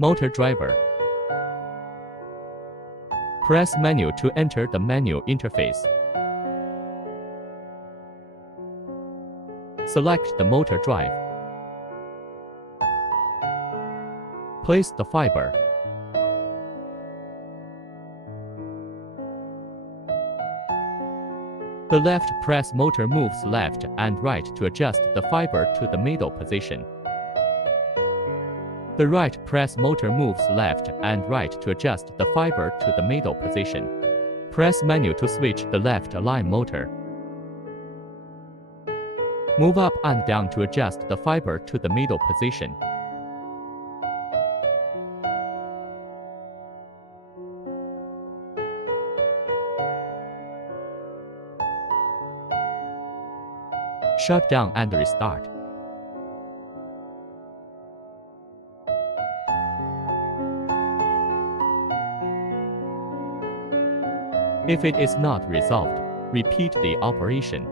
Motor driver. Press menu to enter the menu interface. Select the motor drive. Place the fiber. The left press motor moves left and right to adjust the fiber to the middle position. The right press motor moves left and right to adjust the fiber to the middle position. Press menu to switch the left align motor. Move up and down to adjust the fiber to the middle position. Shut down and restart. If it is not resolved, repeat the operation.